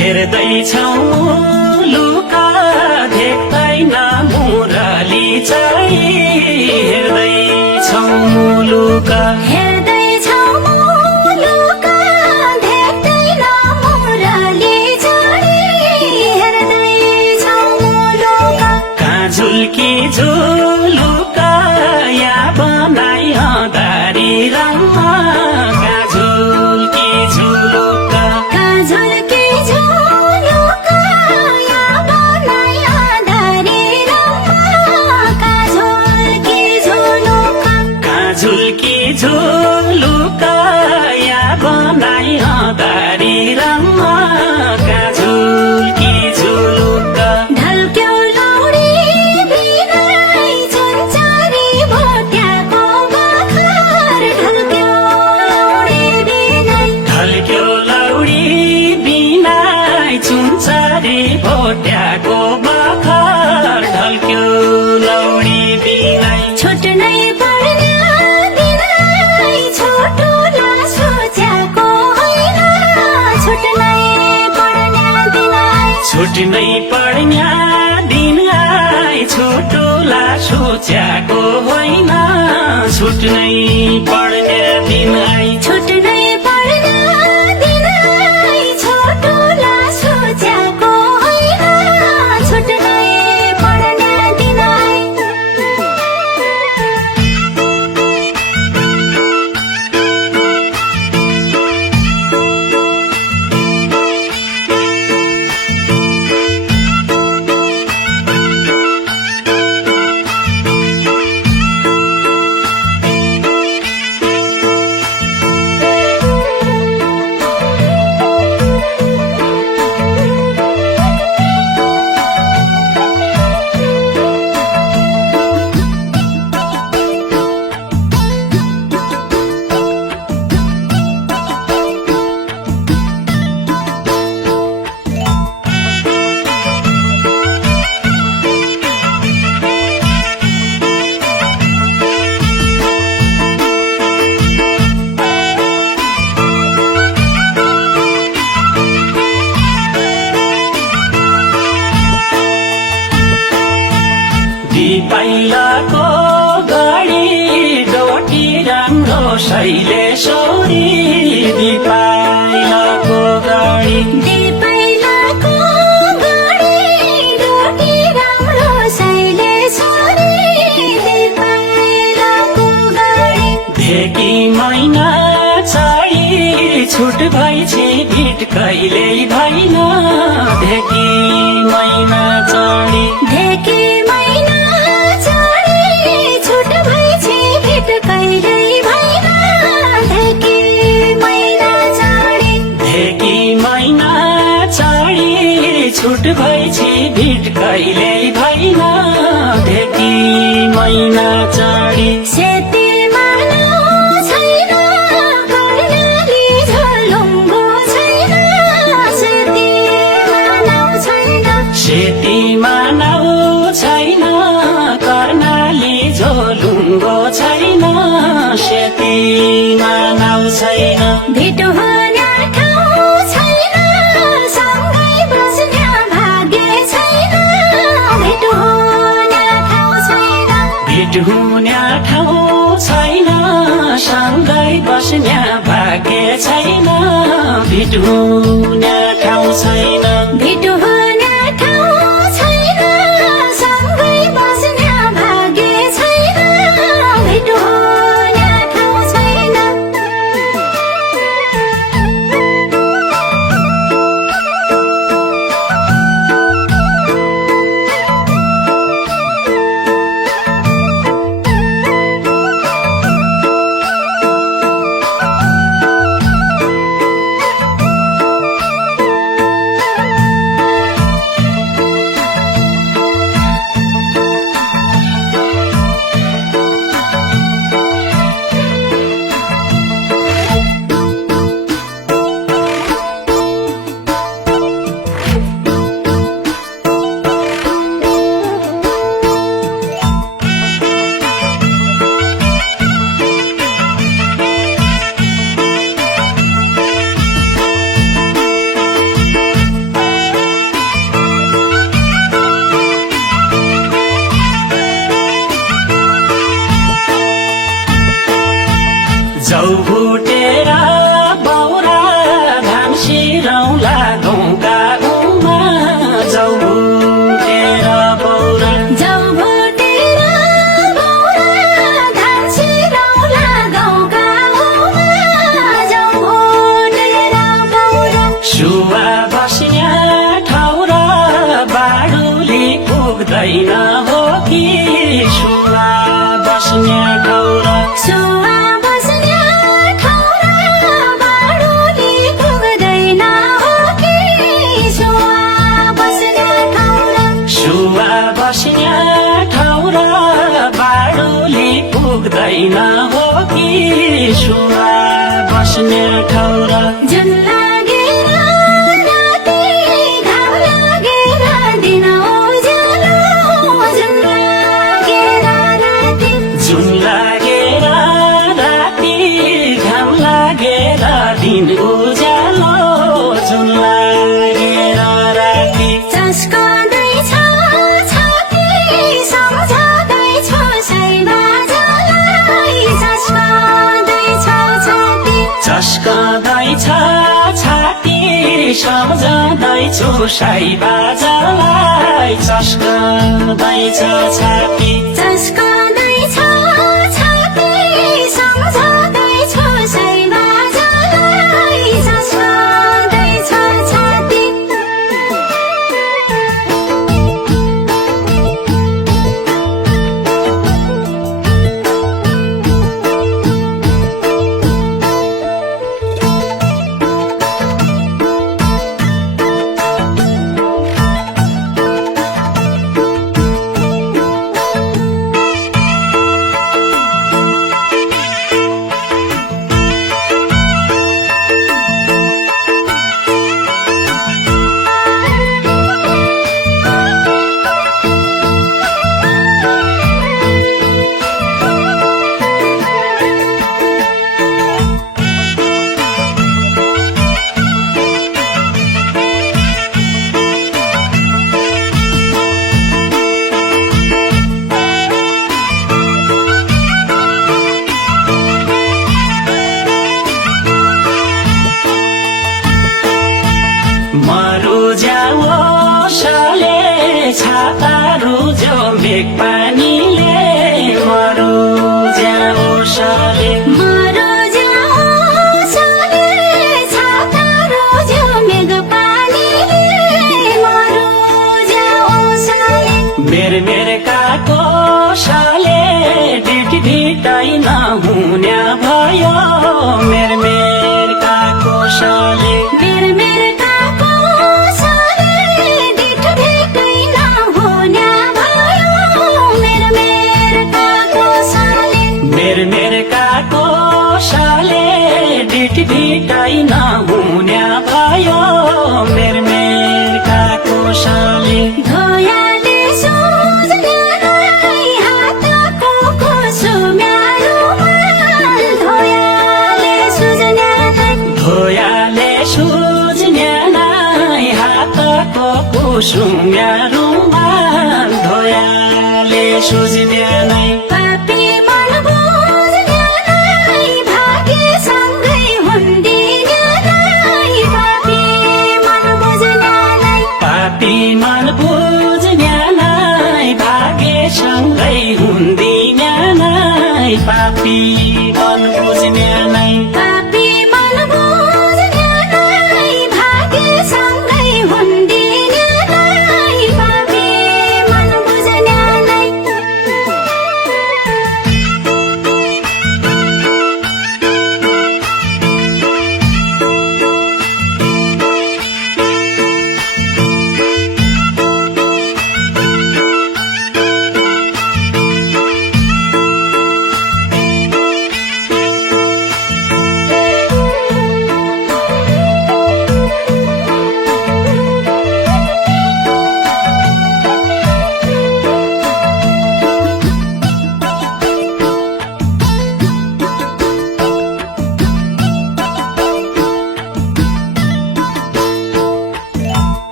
हेर्दैछौ लुका देख्दैन मुरली चाहिँ हेर्दैछौ लुका हेर्दैछौ मुलुका देख्दैन मुरली चाहिँ हेर्दैछौ मुलुका कहाँ झुल्की झुलुका या बनाई दारी रङमा कहाँ झुल्की झुलुका काजलकी झुलुका या बनाया दारी रङमा काजलकी झुलुका कहाँ झुल्की झुलुका या बनाई दारी रङमा कहाँ झुल्की झुलुका ढल्क्यो लौडी बिनाई झन्झरी भोट्याको बाखर ढल्क्यो लौडी बिनाई ढल्क्यो लौडी बिनाई चुन्चारी भोट्याको बाखर ढल्क्यो लौडी बिनाई छुट्नै पर्ने दिनै छोटोला सोचेको होइन छुट्नै पर्ने दिनै छुट्नै पर्ने दिन आइ छोटोला सोच्याको होइन छुट्नै पर्ने दिन आइ छुट्नै पर्ने दिनै छोटोला सोचेको होइन छुट्नै पर्ने दिनै दिपाइलाको गाडी डोटी राम्रो शैलेश्वरी दिपाइलाको गाडी दिपाइलाको गाडी डोटी राम्रो शैलेश्वरी दिपाइलाको गाडी धेकी मैना चाडी छुट भइछे भिट कहिल्यै भएन धेकी मैना चाडी धेकी मैना चाडी छुट भइछे भेट कहिल्यै भएन धेकी मैना चाडी धेकी मैना चाडी छुट भइछे भिट कहिल्यै भएन धेकी मैना चाडी सेती मानव छैन कर्णाली झलुङ्गो छैन सेती मानव छैन सेती मानव छैन कर्णाली झोलुङ्गो छैन सेती मानव छैन भेट हुने ठाउँ छैन सँगै बस्ने भाग्य छैन भेट हुने ठाउँ छैन भेट हुने ठाउँ छैन सँगै बस्ने भाग्य छैन भेट हुने ठाउँ छैन भेट हुने ठाउँ छैन सँगै बस्ने भाग्य छैन भेट हुने ठाउँ छैन सुवा बस्ने ठाउँ र बाडुली पुग्दैन हो कि सुवा बस्ने ठाउँ र सुवा बस्ने ठाउँ र बाडुली पुग्दैन हो कि सुवा बस्ने ठाउँ र सुवा बस्ने ठाउँ र बाडुली पुग्दैन हो कि सुवा बस्ने ठाउँ र जुन लागेर राति घाम लागेर दिन उज्यालो जुन लागेर राति जुन लागेर राति घाम लागेर दिन उज्यालो जुन लागेर राति चस्कँदैछ छाती सम्झँदैछ साइबाजालाई चस्कँदैछ छाती चस्कँदैछ छाती सम्झँदैछु साइबाजालाई चस्कँदैछ छाती चस्कँदैछ छाती सम्झँदैछु साइबाजालाई चस्कँदैछ छाती मरुज्याओसले छाता रुज्यो मेघ पानीले मरुज्याओसले मरुज्याओसले छाता रोज्यो मेघ पानीले मरुज्याओसले मेरमेरकाको साले डिट डिटाइ नहुने भयो मेरमेरकाको साले मेरमेरकाको साले डिठ ढिकै नहुने भयो मेरमेरकाको साले मेरमेरकाको साले डिट डिटाइ नहुने भयो मेरमेरकाको साले धोयाले सुझ्नेलाई हातको कुसुम्या रुमाल धोयाले सुझ्नेलाई धोयाले सुझ्ने नाइ हातको कुसुम्या रुमाल धोयाले सुझ्ने नाइ पापी मन बुझ्नेलाई भाग्यसँगै हुन्दिनेलाई पापी मन बुझ्नेलाई पापी मन बुझ्ने नाइ भाग्यसँगै हुन्दिने नाइ पापी मन बुझ्ने नाइ पापी मन बुझ्नेलाई भाग्यसँगै हुन्दिनेलाई पापी मन बुझ्नेलाई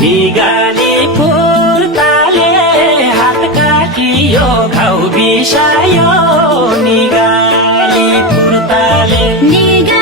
निगाली पुर्ताले हात काटियो घाउ बिसायो निगाली पुर्ताले निगा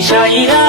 विषय र